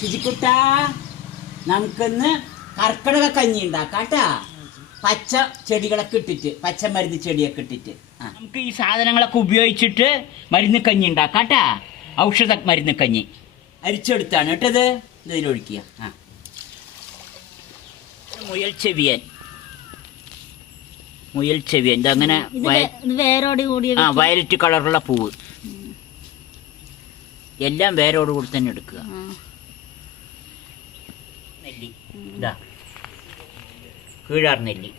ശുചിക്കുട്ടാ നമുക്കിന്ന് കർക്കിടക കഞ്ഞി ഉണ്ടാക്കാട്ടാ. പച്ച ചെടികളൊക്കെ ഇട്ടിട്ട് പച്ച മരുന്ന് ചെടിയൊക്കെ ഇട്ടിട്ട്. നമുക്ക് ഈ സാധനങ്ങളൊക്കെ ഉപയോഗിച്ചിട്ട് മരുന്ന് കഞ്ഞി ഉണ്ടാക്കാട്ടാ. ഔഷധ മരുന്ന് കഞ്ഞി. അരിച്ചെടുത്താണ് കേട്ടത് ഇതിലൊഴിക്കുക. ആ. മുയൽ ചെവിയൻ. മുയൽ ചെവിയൻ. ഇതങ്ങനെ വേരോട് കൂടിയ ആ വയലറ്റ് കളറുള്ള പൂവ്. എല്ലാം വേരോട് കൂടി തന്നെ എടുക്കുക. നെല്ലി. ഇതാ. കീഴാർ നെല്ലി.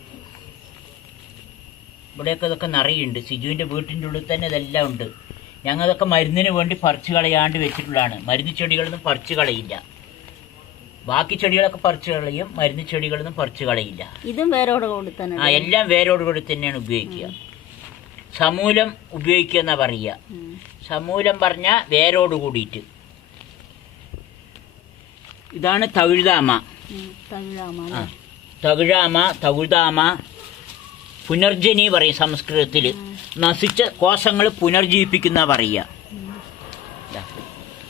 ഇവിടെയൊക്കെ ഇതൊക്കെ നിറയുണ്ട്. സിജുവിന്റെ വീട്ടിന്റെ ഉള്ളിൽ തന്നെ ഇതെല്ലാം ഉണ്ട്. ഞങ്ങളതൊക്കെ മരുന്നിന് വേണ്ടി പറിച്ച് കളയാണ്ട് വെച്ചിട്ടുള്ളതാണ്. മരുന്ന് ചെടികളൊന്നും പറിച്ച് കളയില്ല. ബാക്കി ചെടികളൊക്കെ പറിച്ച് കളയും മരുന്ന് ചെടികളൊന്നും പറിച്ച് കളയില്ല. ഇതും വേരോട് കൂടി തന്നെ ആ എല്ലാം വേരോട് കൂടി തന്നെയാണ് ഉപയോഗിക്കുക. സമൂലം ഉപയോഗിക്കുക എന്നാ പറയുക. സമൂലം പറഞ്ഞാൽ വേരോട് കൂടിയിട്ട്. ഇതാണ് തവിഴുതാമ. തവിഴാമ തവിഴുതാമ പുനർജനി പറയും സംസ്കൃതത്തിൽ നശിച്ച കോശങ്ങൾ പുനർജീവിപ്പിക്കുന്ന പറയുക.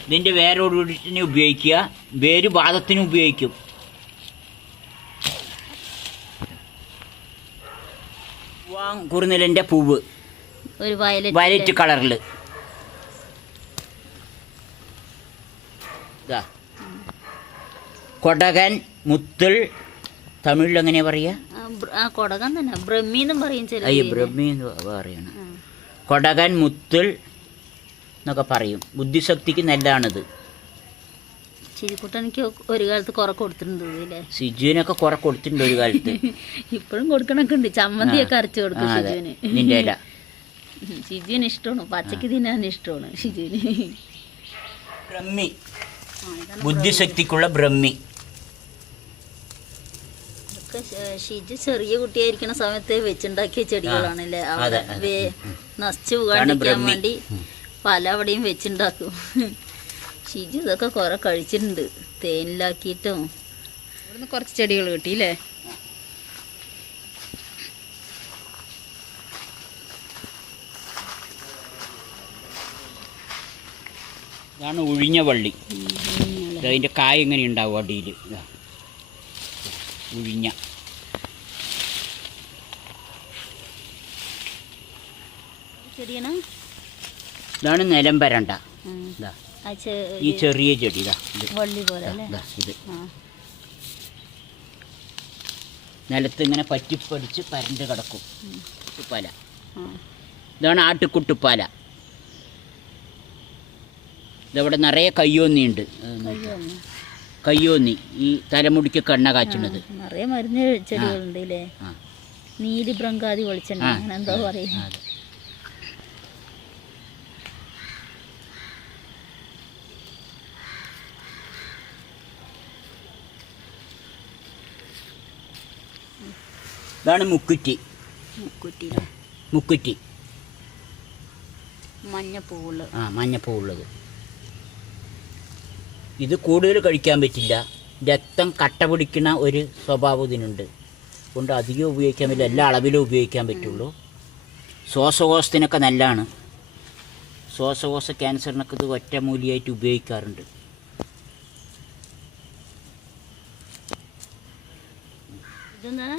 ഇതിന്റെ വേരോട് കൂടിയിട്ട് തന്നെ ഉപയോഗിക്കുക. വേര് വാദത്തിന് ഉപയോഗിക്കും. കുറുനിലന്റെ പൂവ്. വയലറ്റ് കളറിൽ ഇതാ കൊടകൻ മുത്തുൾ തമിഴിൽ എങ്ങനെയാ പറയുക കൊടകൻ തന്നെ. ബ്രഹ്മീന്നും പറയും ചില അയ്യ ബ്രഹ്മി എന്ന് പറയണം. കൊടകൻ മുത്തൾ എന്നൊക്കെ പറയും. ബുദ്ധിശക്തിക്ക് നെല്ലാണിത്. ചിരിക്കുട്ടനിക്ക് ഒരു കാലത്ത് കുറെ കൊടുത്തിട്ടുണ്ട് ഇതില്ലേ സിജുവിനൊക്കെ കുറെ കൊടുത്തിട്ടുണ്ട് ഒരു കാലത്ത്. ഇപ്പോഴും കൊടുക്കണൊക്കെ ഉണ്ട്. ചമ്മന്തിയൊക്കെ അരച്ചു കൊടുക്കും സിജുവിന്. ഷിജുവിന് നിന്റെ ഇല. ഷിജുവിന് ഇഷ്ടമാണ്. പച്ചക്ക് തിന്നാൻ ഇഷ്ടമാണ് ഷിജുവിന് ബ്രഹ്മി. ബുദ്ധിശക്തിക്കുള്ള ബ്രഹ്മി. ഇതൊക്കെ ചെറിയ കുട്ടിയായിരിക്കുന്ന സമയത്ത് വെച്ചുണ്ടാക്കിയ ചെടികളാണല്ലേ? അവിടെ നശിച്ചു പോകാണ്ടിരിക്കാൻ. വേണ്ടി പല അവിടെയും വെച്ചുണ്ടാക്കും. ഷിജു ഇതൊക്കെ കുറെ കഴിച്ചിട്ടുണ്ട്. തേനിലാക്കിയിട്ടും ഇവിടുന്ന് കുറച്ച് ചെടികൾ കിട്ടിയില്ലേ ഇതാണ് ഉഴിഞ്ഞ വള്ളി. അതിന്റെ കായ എങ്ങനെ ഉണ്ടാവും അടിയിൽ. ചെടിയാണ്? ഇതാണ് നിലം വരണ്ട. ഇതാ. ഈ ചെറിയ ചെടി ഇത് നിലത്ത് ഇങ്ങനെ പറ്റിപ്പടിച്ച് പരണ്ട് കിടക്കും. കുട്ടുപ്പാല. ഇതാണ് ആട്ടുകുട്ടുപ്പാല. ഇതവിടെ നിറയെ കയ്യോന്നിയുണ്ട്. കയ്യോന്നി ഈ തലമുടിക്ക് കണ്ണ കാച്ചുന്നത്. നിറയെ മരുന്ന് ചെടികളുണ്ട് അല്ലേ നീലി ബ്രങ്കാതി വെളിച്ചെണ്ണ അങ്ങനെ എന്തോ പറയും. ഇതാണ് മുക്കുറ്റി. മുക്കുറ്റി മുക്കുറ്റി. മഞ്ഞപ്പൂവുള്ള ആ മഞ്ഞപ്പൂ ഉള്ളത്. ഇത് കൂടുതൽ കഴിക്കാൻ പറ്റില്ല. രക്തം കട്ട പിടിക്കുന്ന ഒരു സ്വഭാവം ഇതിനുണ്ട്. അതുകൊണ്ട് അധികം ഉപയോഗിക്കാൻ പറ്റില്ല. എല്ലാ അളവിലും ഉപയോഗിക്കാൻ പറ്റുള്ളൂ. ശ്വാസകോശത്തിനൊക്കെ നല്ലതാണ് ശ്വാസകോശ ക്യാൻസറിനൊക്കെ ഇത് ഒറ്റമൂലിയായിട്ട് ഉപയോഗിക്കാറുണ്ട്.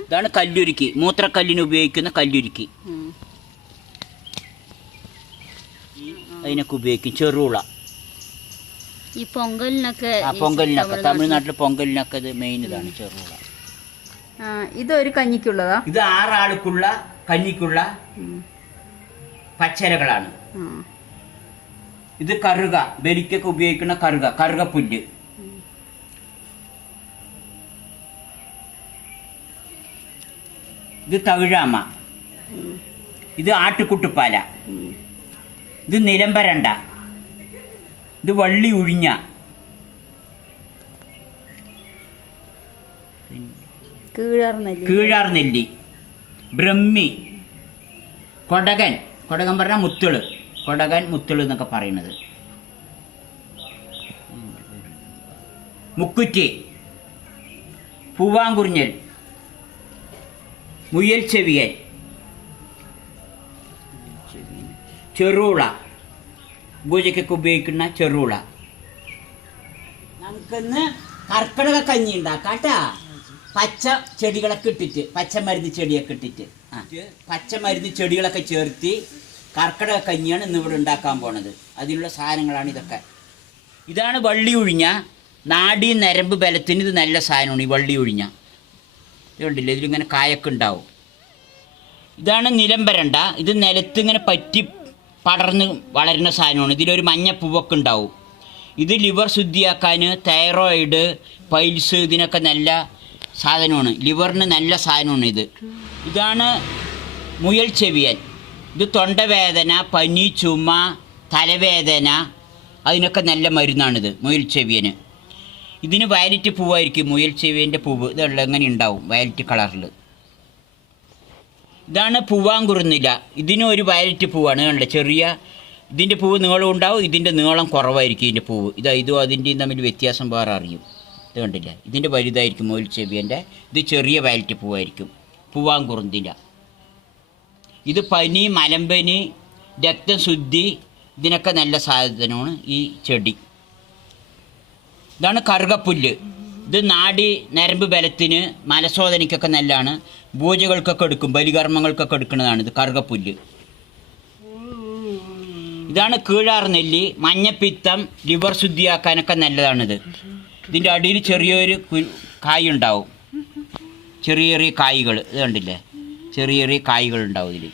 ഇതാണ് കല്ലുരുക്കി. മൂത്രക്കല്ലിന് ഉപയോഗിക്കുന്ന കല്ലുരുക്കി. അതിനൊക്കെ ഉപയോഗിക്കും. ചെറുള. ഈ പൊങ്കലിനൊക്കെ ആ പൊങ്കലിനൊക്കെ. തമിഴ്നാട്ടിൽ- പൊങ്കലിനൊക്കെ ഇത് മെയിൻ ഇതാണ് ചെറുള ആ, ഇതൊരു കഞ്ഞിക്കുള്ളതാ? ഇത് ആറാൾക്കുള്ള കഞ്ഞിക്കുള്ള. പച്ചരകളാണ്. ഇത് കറുക. ബലിക്കൊക്കെ ഉപയോഗിക്കുന്ന കറുക. കറുകപ്പുല്ല്. ഇത് തവിഴാമ. ഇത് ആട്ടുകുട്ടുപ്പാല. ഇത് നിലമ്പരണ്ട ഇത് വള്ളി ഉഴിഞ്ഞ. കീഴാർ നെല്ലി ബ്രഹ്മി. കൊടകൻ. കൊടകൻ പറഞ്ഞാൽ മുത്തൾ. കൊടകൻ മുത്തൾ എന്നൊക്കെ പറയുന്നത്. മുക്കുറ്റി. പൂവാങ്കുറിഞ്ഞൽ മുയൽ ചെവിയൻ. ചെറുള. പൂജയ്ക്കൊക്കെ ഉപയോഗിക്കുന്ന ചെറുള. നമുക്കിന്ന് കർക്കിടക കഞ്ഞി ഉണ്ടാക്കാട്ടാ പച്ച ചെടികളൊക്കെ ഇട്ടിട്ട് പച്ചമരുന്ന് ചെടിയൊക്കെ ഇട്ടിട്ട്. ആ പച്ചമരുന്ന് ചെടികളൊക്കെ ചേർത്തി കർക്കിടക കഞ്ഞിയാണ് ഇന്ന് ഇവിടെ ഉണ്ടാക്കാൻ പോണത്. അതിനുള്ള സാധനങ്ങളാണ് ഇതൊക്കെ. ഇതാണ് വള്ളി ഉഴിഞ്ഞ. നാടി നരമ്പ് ബലത്തിന് ഇത് നല്ല സാധനമാണ് ഈ വള്ളി ഉഴിഞ്ഞ. ഇത് ഇതിലിങ്ങനെ കായൊക്കെ ഉണ്ടാവും. ഇതാണ് നിലംബരണ്ട. ഇത് നിലത്ത് ഇങ്ങനെ പറ്റി പടർന്ന് വളരുന്ന സാധനമാണ്. ഇതിലൊരു മഞ്ഞപ്പൂവൊക്കെ ഉണ്ടാവും. ഇത് ലിവർ ശുദ്ധിയാക്കാൻ തൈറോയിഡ് പൈൽസ് ഇതിനൊക്കെ നല്ല സാധനമാണ്. ലിവറിന് നല്ല സാധനമാണ് ഇത്. ഇതാണ് മുയൽ ചെവിയൻ. ഇത് തൊണ്ടവേദന പനി ചുമ തലവേദന അതിനൊക്കെ നല്ല മരുന്നാണിത് മുയൽ ചെവിയന്. ഇതിന് വയലറ്റ് പൂവായിരിക്കും. മുയൽ ചെവിയന്റെ പൂവ് ഇതുള്ള എങ്ങനെ ഉണ്ടാവും വയലറ്റ് കളറിൽ ഇതാണ് പൂവാങ്കുറുന്നില. ഇതിനും ഒരു വയലറ്റ് പൂവാണ്. കണ്ടത് ചെറിയ ഇതിന്റെ പൂവ് നീളം ഉണ്ടാവും. ഇതിന്റെ നീളം കുറവായിരിക്കും ഇതിന്റെ പൂവ്. ഇതാ ഇതും അതിന്റെയും തമ്മിൽ വ്യത്യാസം വേറെ അറിയും. ഇത് കണ്ടില്ല? ഇതിന്റെ വലുതായിരിക്കും മോൽ ചെവിയന്റെ ഇത് ചെറിയ വയലറ്റ് പൂവായിരിക്കും. പൂവാങ്കുറുന്നില. ഇത് പനി മലമ്പനി രക്തശുദ്ധി ഇതിനൊക്കെ നല്ല സാധനമാണ് ഈ ചെടി. ഇതാണ് കറുകപ്പുല്ല്. ഇത് നാടി നരമ്പ് ബലത്തിന് മലശോധനയ്ക്കൊക്കെ നല്ലതാണ് പൂജകൾക്കൊക്കെ എടുക്കും ബലികർമ്മങ്ങൾക്കൊക്കെ എടുക്കുന്നതാണ് ഇത് കറുകപ്പുല്ല്. ഇതാണ് കീഴാർ നെല്ലി മഞ്ഞപ്പിത്തം ലിവർ ശുദ്ധിയാക്കാനൊക്കെ നല്ലതാണിത്. ഇതിന്റെ അടിയിൽ ചെറിയൊരു കായ് ഉണ്ടാവും ചെറിയ ചെറിയ കായ്കൾ ഇത് കണ്ടില്ലേ? ചെറിയ ചെറിയ കായ്കൾ ഉണ്ടാവും ഇതിൽ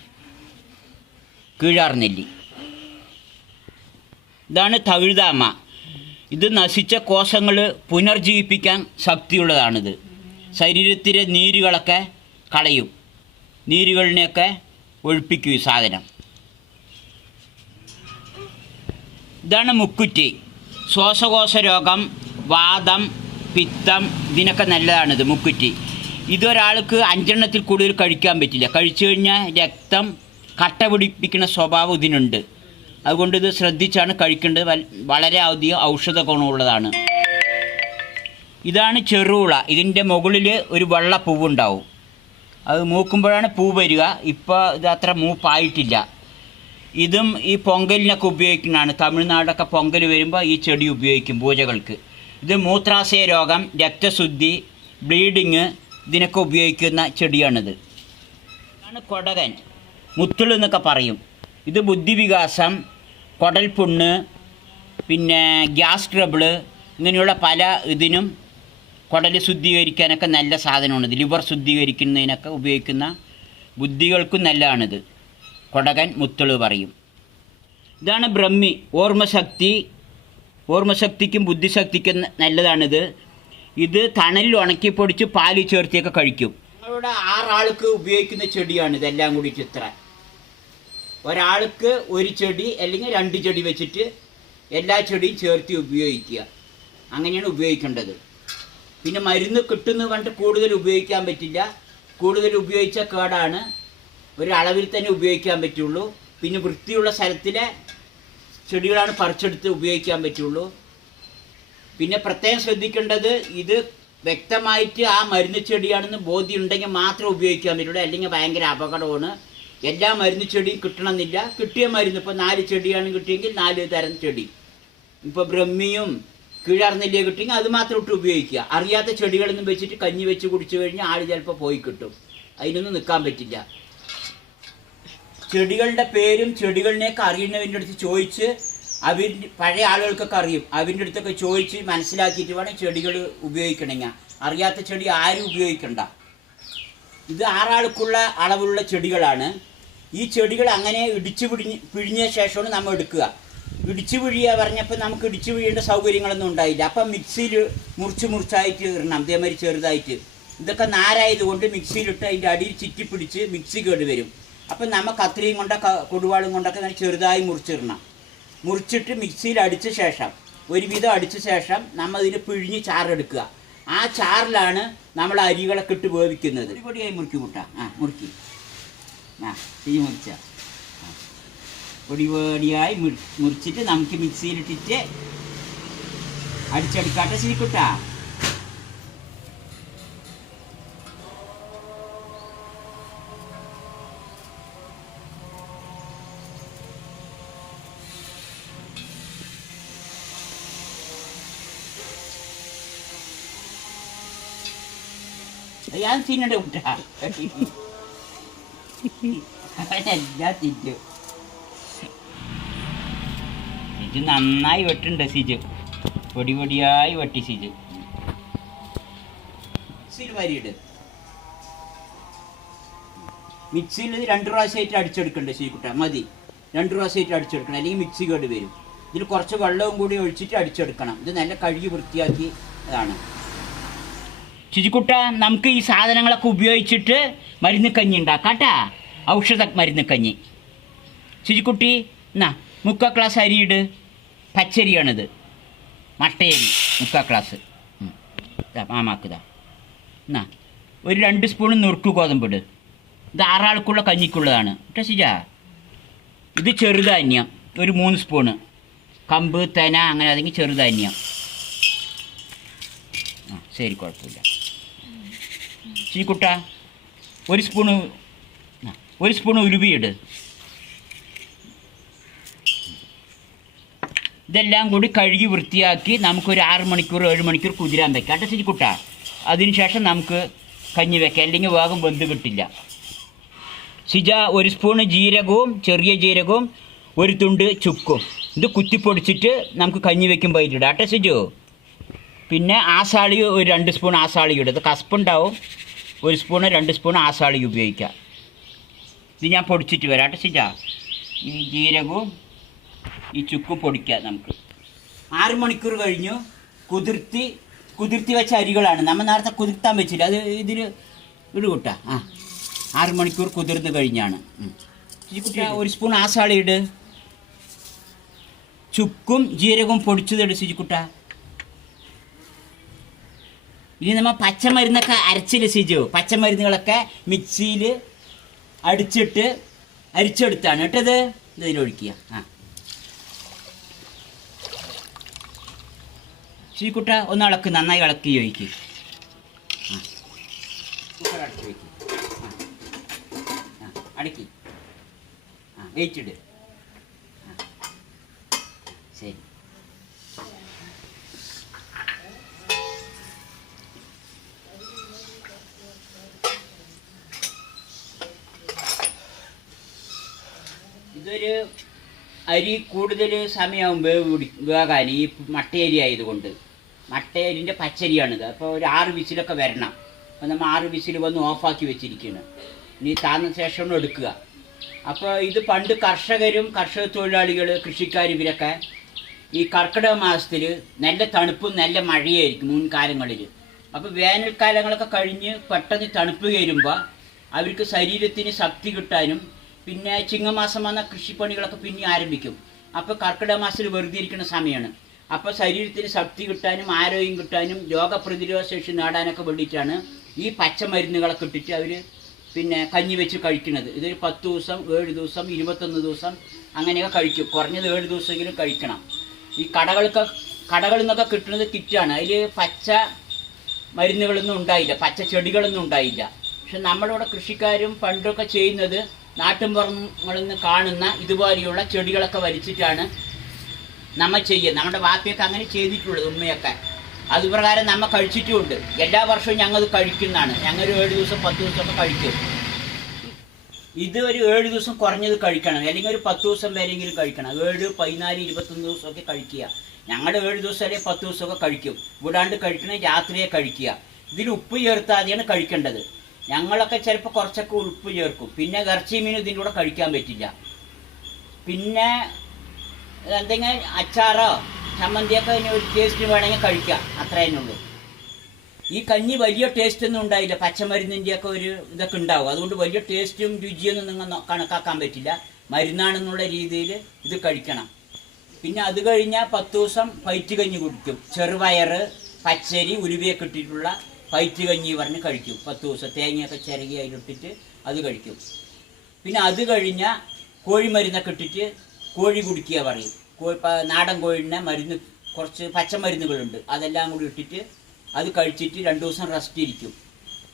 കീഴാർ നെല്ലി. ഇതാണ് തഴുതാമ ഇത് നശിച്ച കോശങ്ങൾ പുനർജീവിപ്പിക്കാൻ ശക്തിയുള്ളതാണിത്. ശരീരത്തിലെ നീരുകളൊക്കെ കളയും. നീരുകളിനെയൊക്കെ ഒഴിപ്പിക്കും ഈ സാധനം. ഇതാണ് മുക്കുറ്റി. ശ്വാസകോശ രോഗം വാദം പിത്തം ഇതിനൊക്കെ നല്ലതാണിത് മുക്കുറ്റി. ഇതൊരാൾക്ക് അഞ്ചെണ്ണത്തിൽ കൂടുതൽ കഴിക്കാൻ പറ്റില്ല. കഴിച്ചു കഴിഞ്ഞാൽ രക്തം കട്ട പിടിപ്പിക്കുന്ന സ്വഭാവം ഇതിനുണ്ട്. അതുകൊണ്ട് ഇത് ശ്രദ്ധിച്ചാണ് കഴിക്കേണ്ടത്. വളരെ അധികം ഔഷധ ഗുണമുള്ളതാണ്. ഇതാണ് ചെറുള. ഇതിന്റെ മുകളിൽ ഒരു വെള്ള പൂവുണ്ടാവും. അത് മൂക്കുമ്പോഴാണ് പൂ വരിക. ഇപ്പോൾ ഇത് അത്ര മൂപ്പായിട്ടില്ല. ഇതും ഈ പൊങ്കലിനൊക്കെ ഉപയോഗിക്കുന്നതാണ്. തമിഴ്നാടൊക്കെ പൊങ്കൽ വരുമ്പോൾ ഈ ചെടി ഉപയോഗിക്കും പൂജകൾക്ക്. ഇത് മൂത്രാശയ രോഗം രക്തശുദ്ധി ബ്ലീഡിങ് ഇതിനൊക്കെ ഉപയോഗിക്കുന്ന ചെടിയാണിത്. ഇതാണ് കൊടകൻ. മുത്തുൾ എന്നൊക്കെ പറയും. ഇത് ബുദ്ധിവികാസം കൊടൽപുണ്ണ് പിന്നെ ഗ്യാസ് ട്രബിൾ ഇങ്ങനെയുള്ള പല ഇതിനും കുടൽ ശുദ്ധീകരിക്കാനൊക്കെ നല്ല സാധനമാണ്. ഇത് ലിവർ ശുദ്ധീകരിക്കുന്നതിനൊക്കെ ഉപയോഗിക്കുന്ന ബുദ്ധികൾക്കും നല്ലതാണിത്. കൊടകൻ മുത്തൾ പറയും. ഇതാണ് ബ്രഹ്മി. ഓർമ്മശക്തി ഓർമ്മശക്തിക്കും ബുദ്ധിശക്തിക്കും നല്ലതാണിത്. ഇത് തണലിൽ ഉണക്കി പൊടിച്ച് പാൽ ചേർത്തിയൊക്കെ കഴിക്കും. ഞങ്ങളുടെ ആറാൾക്ക് ഉപയോഗിക്കുന്ന ചെടിയാണ് ഇതെല്ലാം കൂടി ഇത്ര ഒരാൾക്ക് ഒരു ചെടി അല്ലെങ്കിൽ രണ്ട് ചെടി വെച്ചിട്ട് എല്ലാ ചെടിയും ചേർത്തി ഉപയോഗിക്കുക. അങ്ങനെയാണ് ഉപയോഗിക്കേണ്ടത്. പിന്നെ മരുന്ന് കിട്ടുന്നു കണ്ട് കൂടുതൽ ഉപയോഗിക്കാൻ പറ്റില്ല. കൂടുതൽ ഉപയോഗിച്ച കേടാണ്. അളവിൽ തന്നെ ഉപയോഗിക്കാൻ പറ്റുള്ളൂ. പിന്നെ വൃത്തിയുള്ള സ്ഥലത്തിലെ ചെടികളാണ് പറിച്ചെടുത്ത് ഉപയോഗിക്കാൻ പറ്റുള്ളൂ. പിന്നെ പ്രത്യേകം ശ്രദ്ധിക്കേണ്ടത് ഇത് വ്യക്തമായിട്ട് ആ മരുന്ന് ചെടിയാണെന്ന് ബോധ്യമുണ്ടെങ്കിൽ മാത്രം ഉപയോഗിക്കാൻ പറ്റുള്ളൂ. അല്ലെങ്കിൽ ഭയങ്കര അപകടമാണ്. എല്ലാ മരുന്ന് ചെടിയും കിട്ടണമെന്നില്ല. കിട്ടിയ മരുന്ന് ഇപ്പോൾ നാല് ചെടിയാണ് കിട്ടിയെങ്കിൽ നാല് തരം ചെടി. ഇപ്പോൾ ബ്രഹ്മിയും കീഴറിഞ്ഞില്ലേ കിട്ടിയെങ്കിൽ അത് മാത്രം ഇട്ട് ഉപയോഗിക്കുക. അറിയാത്ത ചെടികളൊന്നും വെച്ചിട്ട് കഞ്ഞി വെച്ച് കുടിച്ചു കഴിഞ്ഞാൽ ആൾ ചിലപ്പോൾ പോയി കിട്ടും. അതിനൊന്നും നിൽക്കാൻ പറ്റില്ല. ചെടികളുടെ പേരും ചെടികളിനെയൊക്കെ അറിയുന്നവന്റെ അടുത്ത് ചോദിച്ച് അവർ പഴയ ആളുകൾക്കൊക്കെ അറിയും. അവന്റെ അടുത്തൊക്കെ ചോദിച്ച് മനസ്സിലാക്കിയിട്ട് വേണം ചെടികൾ ഉപയോഗിക്കണമെങ്കിൽ. അറിയാത്ത ചെടി ആരും ഉപയോഗിക്കണ്ട. ഇത് ആറാൾക്കുള്ള അളവുള്ള ചെടികളാണ്. ഈ ചെടികൾ അങ്ങനെ ഇടിച്ചു പിടിഞ്ഞ് പിഴിഞ്ഞ ശേഷമാണ് നമ്മൾ എടുക്കുക. ഇടിച്ചു പിഴിയുക പറഞ്ഞപ്പോൾ നമുക്ക് ഇടിച്ചു പിഴിയേണ്ട സൗകര്യങ്ങളൊന്നും ഉണ്ടായില്ല. അപ്പം മിക്സിയിൽ മുറിച്ച് മുറിച്ചായിട്ട് ഇടണം. ഇതേമാതിരി ചെറുതായിട്ട്. ഇതൊക്കെ നാരായതുകൊണ്ട് മിക്സിയിലിട്ട് അതിന്റെ അടിയിൽ ചിറ്റി പിടിച്ച് മിക്സി കേട് വരും. അപ്പം നമ്മൾ കത്രിയും കൊണ്ടൊക്കെ കൊടുവാളും കൊണ്ടൊക്കെ നല്ല ചെറുതായി മുറിച്ചിടണം. മുറിച്ചിട്ട് മിക്സിയിൽ അടിച്ച ശേഷം ഒരുവിധം അടിച്ച ശേഷം നമ്മൾ ഇതിന് പിഴിഞ്ഞ് ചാറെടുക്കുക. ആ ചാറിലാണ് നമ്മൾ അരികളൊക്കെ ഇട്ട് വേവിക്കുന്നത്. ഒരു പൊടിയായി മുറുക്കി മുട്ട. ആ മുറുക്കി. ആ ഈ മുറിച്ച. പൊടി മുറിച്ചിട്ട് നമുക്ക് മിക്സിയിലിട്ടിട്ട് അടിച്ചെടുക്കാട്ടെ ശരിക്കുട്ട. ഞാൻ തിന്നണ്ട കുട്ടാ. എല്ലാം സിജു. നന്നായി വെട്ടുണ്ട് സിജു. പൊടി പൊടിയായി വെട്ടി സിജു. മിക്സിയിൽ വരിയിട് മിക്സിയിൽ രണ്ട് പ്രാവശ്യമായിട്ട് അടിച്ചെടുക്കണ്ടേ ശരിക്കുട്ട മതി. രണ്ട് പ്രാവശ്യമായിട്ട് അടിച്ചെടുക്കണം. അല്ലെങ്കിൽ മിക്സി കേട് വരും. ഇതിൽ കുറച്ച് വെള്ളവും കൂടി ഒഴിച്ചിട്ട് അടിച്ചെടുക്കണം. ഇത് നല്ല കഴുകി വൃത്തിയാക്കി അതാണ് ശുചിക്കുട്ട നമുക്ക് ഈ സാധനങ്ങളൊക്കെ ഉപയോഗിച്ചിട്ട് മരുന്ന് കഞ്ഞി ഉണ്ടാക്കാട്ടാ ഔഷധ മരുന്ന് കഞ്ഞി. ശുചിക്കുട്ടി എന്നാ മുക്കാൽ ക്ലാസ് അരിയിട് പച്ചരിയാണിത്. മട്ടയരി മുക്കാൽ ക്ലാസ്. മാമാക്കുതാ എന്നാ ഒരു രണ്ട് സ്പൂൺ നുറുക്ക് ഗോതമ്പിട് ഇത് ആറാൾക്കുള്ള കഞ്ഞിക്കുള്ളതാണ്. കേട്ടോ ശിജ ഇത് ചെറുധാന്യം ഒരു മൂന്ന് സ്പൂണ്. കമ്പ് തേന അങ്ങനെ അതെങ്കിൽ ചെറുധാന്യം. ആ ശരി കുഴപ്പമില്ല. ചീക്കുട്ട ഒരു സ്പൂണ് ഒരു സ്പൂണ് ഉരുവിയിട് ഇതെല്ലാം കൂടി കഴുകി വൃത്തിയാക്കി നമുക്കൊരു ആറ് മണിക്കൂർ ഏഴ് മണിക്കൂർ കുതിരാൻ വെക്കാം. കേട്ടോ ശരിക്കുട്ട? അതിനുശേഷം നമുക്ക് കഞ്ഞി വെക്കാം. അല്ലെങ്കിൽ വേഗം വെന്ത് കിട്ടില്ല. സിജ ഒരു സ്പൂണ് ജീരകവും ചെറിയ ജീരകവും ഒരു തുണ്ട് ചുക്കും. ഇത് കുത്തിപ്പൊടിച്ചിട്ട് നമുക്ക് കഞ്ഞി വെക്കുമ്പോൾ ഇടാം കേട്ടോ സിജു പിന്നെ ആസാളി ഒരു രണ്ട് സ്പൂൺ ആസാളി ഇടും. ഇത് കസ്പുണ്ടാവും. ഒരു സ്പൂണ് രണ്ട് സ്പൂൺ ആസാളി ഉപയോഗിക്കാം ഇത് ഞാൻ പൊടിച്ചിട്ട് വരാം കേട്ടോ ഈ ജീരകവും ഈ ചുക്കും പൊടിക്കാം നമുക്ക്. ആറ് മണിക്കൂർ കഴിഞ്ഞു. കുതിർത്തി കുതിർത്തി വെച്ച അരികളാണ്. നമ്മൾ നേരത്തെ കുതിർത്താൻ വെച്ചില്ല. അത് ഇതിൽ ഇടുകൂട്ട ആ ആറ് മണിക്കൂർ കുതിർന്ന് കഴിഞ്ഞാണ്. ഒരു സ്പൂൺ ആസാളി ഇട്. ചുക്കും ജീരകവും പൊടിച്ചതിട് സിജിക്കുട്ട ഇനി നമ്മൾ പച്ചമരുന്നൊക്കെ അരച്ചില്ല സിജു? പച്ചമരുന്നുകളൊക്കെ മിക്സിയിൽ അടിച്ചിട്ട് അരിച്ചെടുത്താണ്. കേട്ടത് ഇതിലൊഴിക്കുക. ആ. ശ്രീകുട്ട ഒന്ന് ഇളക്ക് നന്നായി ഇളക്കി കുക്കർ അടച്ച് ആ അടക്കി. ആ വെയിറ്റ് ഇതൊരു അരി കൂടുതൽ സമയമാകും വേവ് വേകാൻ ഈ മട്ടയരി ആയതുകൊണ്ട്. മട്ടയരിന്റെ പച്ചരിയാണിത്. അപ്പോൾ ഒരു ആറ് വിസിലൊക്കെ വരണം. അപ്പോൾ നമ്മൾ ആറ് വിസിൽ വന്ന് ഓഫാക്കി വെച്ചിരിക്കുകയാണ് ഇനി താന്ന ശേഷം എടുക്കുക. അപ്പോൾ ഇത് പണ്ട് കർഷകരും കർഷക തൊഴിലാളികൾ കൃഷിക്കാർ ഇവരൊക്കെ ഈ കർക്കിടക മാസത്തിൽ നല്ല തണുപ്പും നല്ല മഴയായിരിക്കും മുൻകാലങ്ങളിൽ അപ്പോൾ വേനൽക്കാലങ്ങളൊക്കെ കഴിഞ്ഞ് പെട്ടെന്ന് തണുപ്പ് കയറുമ്പോൾ അവർക്ക് ശരീരത്തിന് ശക്തി കിട്ടാനും പിന്നെ ചിങ്ങമാസം വന്ന കൃഷിപ്പണികളൊക്കെ പിന്നെ ആരംഭിക്കും. അപ്പോൾ കർക്കിടക മാസത്തിൽ വെറുതെ ഇരിക്കുന്ന സമയമാണ് അപ്പോൾ ശരീരത്തിന് ശക്തി കിട്ടാനും ആരോഗ്യം കിട്ടാനും രോഗപ്രതിരോധ ശേഷി നേടാനൊക്കെ വേണ്ടിയിട്ടാണ് ഈ പച്ചമരുന്നുകളൊക്കെ ഇട്ടിട്ട് അവർ പിന്നെ കഞ്ഞി വെച്ച് കഴിക്കുന്നത്. ഇതൊരു പത്ത് ദിവസം ഏഴ് ദിവസം ഇരുപത്തൊന്ന് ദിവസം അങ്ങനെയൊക്കെ കഴിക്കും. കുറഞ്ഞത് ഏഴ് ദിവസമെങ്കിലും കഴിക്കണം. ഈ കടകൾക്ക് കടകളിൽ നിന്നൊക്കെ കിട്ടുന്നത് കിറ്റാണ്. അതിൽ പച്ച മരുന്നുകളൊന്നും ഉണ്ടായില്ല. പച്ച ചെടികളൊന്നും ഉണ്ടായില്ല. പക്ഷെ നമ്മളിവിടെ കൃഷിക്കാരും പണ്ടൊക്കെ ചെയ്യുന്നത് നാട്ടിൻപുറങ്ങളിൽ നിന്ന് കാണുന്ന ഇതുപോലെയുള്ള ചെടികളൊക്കെ വലിച്ചിട്ടാണ് നമ്മൾ ചെയ്യുക നമ്മുടെ വാപ്പയൊക്കെ അങ്ങനെ ചെയ്തിട്ടുള്ളത് ഉമ്മയൊക്കെ. അതുപ്രകാരം നമ്മൾ കഴിച്ചിട്ടുമുണ്ട്. എല്ലാ വർഷവും ഞങ്ങൾ കഴിക്കുന്നതാണ്. ഞങ്ങൾ ഏഴ് ദിവസം പത്ത് ദിവസമൊക്കെ കഴിക്കും. ഇത് ഒരു ഏഴ് ദിവസം കുറഞ്ഞത് കഴിക്കണം. അല്ലെങ്കിൽ ഒരു പത്ത് ദിവസം വരെയെങ്കിലും കഴിക്കണം. ഏഴ് പതിനാല് ഇരുപത്തൊന്ന് ദിവസമൊക്കെ കഴിക്കുക. ഞങ്ങളുടെ ഏഴ് ദിവസം അല്ലെങ്കിൽ പത്ത് ദിവസമൊക്കെ കഴിക്കും. വിടാണ്ട് കഴിക്കണേ രാത്രിയെ കഴിക്കുക. ഇതിൽ ഉപ്പ് ചേർത്താതെയാണ് കഴിക്കേണ്ടത്. ഞങ്ങളൊക്കെ ചിലപ്പോൾ കുറച്ചൊക്കെ ഉപ്പ് ചേർക്കും. പിന്നെ ഇറച്ചി മീൻ ഇതിന്റെ കൂടെ കഴിക്കാൻ പറ്റില്ല. പിന്നെ എന്തെങ്കിലും അച്ചാറോ ചമ്മന്തിയൊക്കെ ഇനി ഒരു ടേസ്റ്റിന് വേണമെങ്കിൽ കഴിക്കാം. അത്ര ഉള്ളൂ. ഈ കഞ്ഞി വലിയ ടേസ്റ്റ് ഒന്നും ഉണ്ടായില്ല പച്ചമരുന്നിന്റെ ഒക്കെ ഒരു ഇതൊക്കെ ഉണ്ടാവും. അതുകൊണ്ട് വലിയ ടേസ്റ്റും രുചിയൊന്നും നിങ്ങൾ കണക്കാക്കാൻ പറ്റില്ല. മരുന്നാണെന്നുള്ള രീതിയിൽ ഇത് കഴിക്കണം. പിന്നെ അത് കഴിഞ്ഞാൽ പത്ത് ദിവസം പൈറ്റ് കഞ്ഞി കുടിക്കും. ചെറുപയർ പച്ചരി ഉരുവിയൊക്കെ ഇട്ടിട്ടുള്ള പൈറ്റ് കഞ്ഞി പറഞ്ഞ് കഴിക്കും. പത്ത് ദിവസം തേങ്ങയൊക്കെ ചിരകി അതിലിട്ടിട്ട് അത് കഴിക്കും. പിന്നെ അത് കഴിഞ്ഞാൽ കോഴിമരുന്നൊക്കെ ഇട്ടിട്ട് കോഴി കുടിക്കുക പറയും. കോഴി നാടൻ കോഴിനെ മരുന്ന് കുറച്ച് പച്ചമരുന്നുകളുണ്ട്. അതെല്ലാം കൂടി ഇട്ടിട്ട് അത് കഴിച്ചിട്ട് രണ്ട് ദിവസം റെസ്റ്റ് ഇരിക്കും.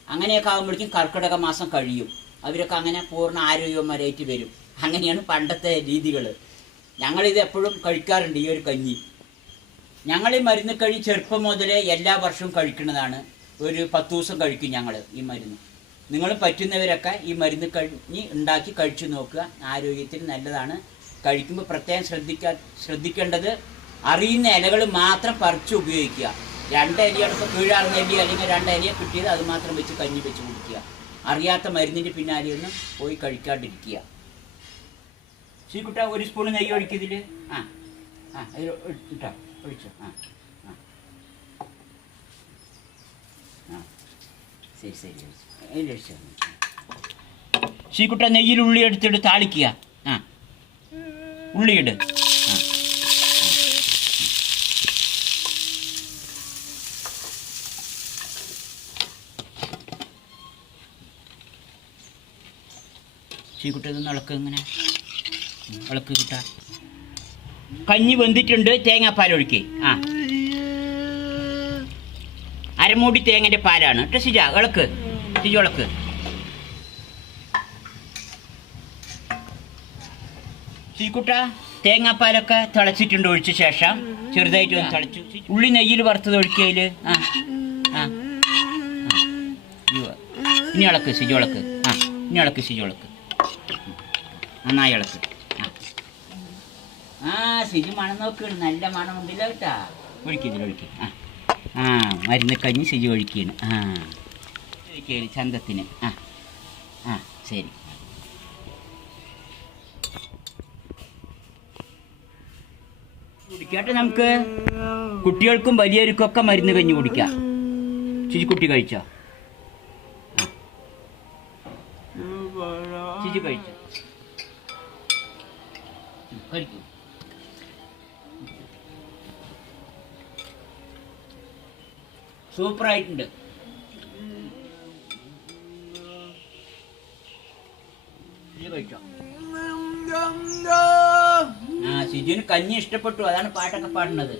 അങ്ങനെയൊക്കെ ആകുമ്പോഴേക്കും കർക്കിടക മാസം കഴിയും. അവരൊക്കെ അങ്ങനെ പൂർണ ആരോഗ്യവന്മാരായിട്ട് വരും. അങ്ങനെയാണ് പണ്ടത്തെ രീതികൾ ഞങ്ങളിത് എപ്പോഴും കഴിക്കാറുണ്ട് ഈ ഒരു കഞ്ഞി. ഞങ്ങൾ ഈ മരുന്ന് കഴി ചെറുപ്പം മുതലേ എല്ലാ വർഷവും കഴിക്കുന്നതാണ്. ഒരു പത്ത് ദിവസം കഴിക്കും ഞങ്ങൾ ഈ മരുന്ന്. നിങ്ങൾ പറ്റുന്നവരൊക്കെ ഈ മരുന്ന് കഴിഞ്ഞ് ഉണ്ടാക്കി കഴിച്ചു നോക്കുക. ആരോഗ്യത്തിന് നല്ലതാണ്. കഴിക്കുമ്പോൾ പ്രത്യേകം ശ്രദ്ധിക്കാ ശ്രദ്ധിക്കേണ്ടത് അറിയുന്ന ഇലകൾ മാത്രം പറിച്ച് ഉപയോഗിക്കുക. രണ്ട് അരിയടക്കം കീഴാർന്ന അരി അല്ലെങ്കിൽ രണ്ട് അരിയെ കിട്ടിയത് അത് മാത്രം വെച്ച് കഞ്ഞി വെച്ച് കുടിക്കുക. അറിയാത്ത മരുന്നിന്റെ പിന്നാലെയൊന്നും പോയി കഴിക്കാണ്ടിരിക്കുക. ശ്രീകുട്ട ഒരു സ്പൂൺ നെയ്യ് ഒഴിക്കതിൽ ആ ആ അതിൽ ഇട്ടോ ഒഴിച്ചോ ആ. ശ്രീകുട്ട നെയ്യിൽ ഉള്ളി എടുത്തിട്ട് താളിക്കുക. ആ. ഉള്ളിയിട്. ഇതൊന്ന് ഇളക്ക് ഇങ്ങനെ. ഇളക്ക് കിട്ടാ. കഞ്ഞി വെന്തിട്ടുണ്ട് തേങ്ങാപ്പാൽ ഒഴിക്കേ. ആ. അരമൂടി തേങ്ങന്റെ പാലാണ്. കേട്ടോ ഇളക്ക്. സിജ ഇളക്ക്. സിജിക്കുട്ട തേങ്ങാപ്പാലൊക്കെ തിളച്ചിട്ടുണ്ട് ഒഴിച്ച ശേഷം. ചെറുതായിട്ട് ഒന്ന് തിളച്ചു. ഉള്ളി നെയ്യിൽ വറുത്തത് ഒഴിക്കയിൽ. ആ ആ. ഇനി ഇളക്ക് സിജു ഇളക്ക്. ആ ഇനി ഇളക്ക് സിജു ഇളക്ക്. നന്നായി ഇളക്ക്. ആ. സിജു മണം നോക്ക് നല്ല മണം ഉണ്ടല്ലോ കേട്ടാ. ഒഴിക്കുന്നില്ല ഒഴിക്കും. ആ. ആ മരുന്ന് കഞ്ഞി ശരി ഒഴിക്കുകയാണ് ആ ഒഴിക്കുകയാണ് ചന്തത്തിന്. ആ ആ ശരി. കുടിക്കാട്ടെ നമുക്ക്. കുട്ടികൾക്കും വലിയവർക്കും ഒക്കെ മരുന്ന് കഞ്ഞി കുടിക്കാം. ചിജി കുട്ടി കഴിച്ചോ. ചിജി കഴിച്ചോ? കഴിക്കൂ. സൂപ്പർ ആയിട്ടുണ്ട് ചിജി ആ സിജുവിന് കഞ്ഞി ഇഷ്ടപ്പെട്ടു. അതാണ് പാട്ടൊക്കെ പാടുന്നത്.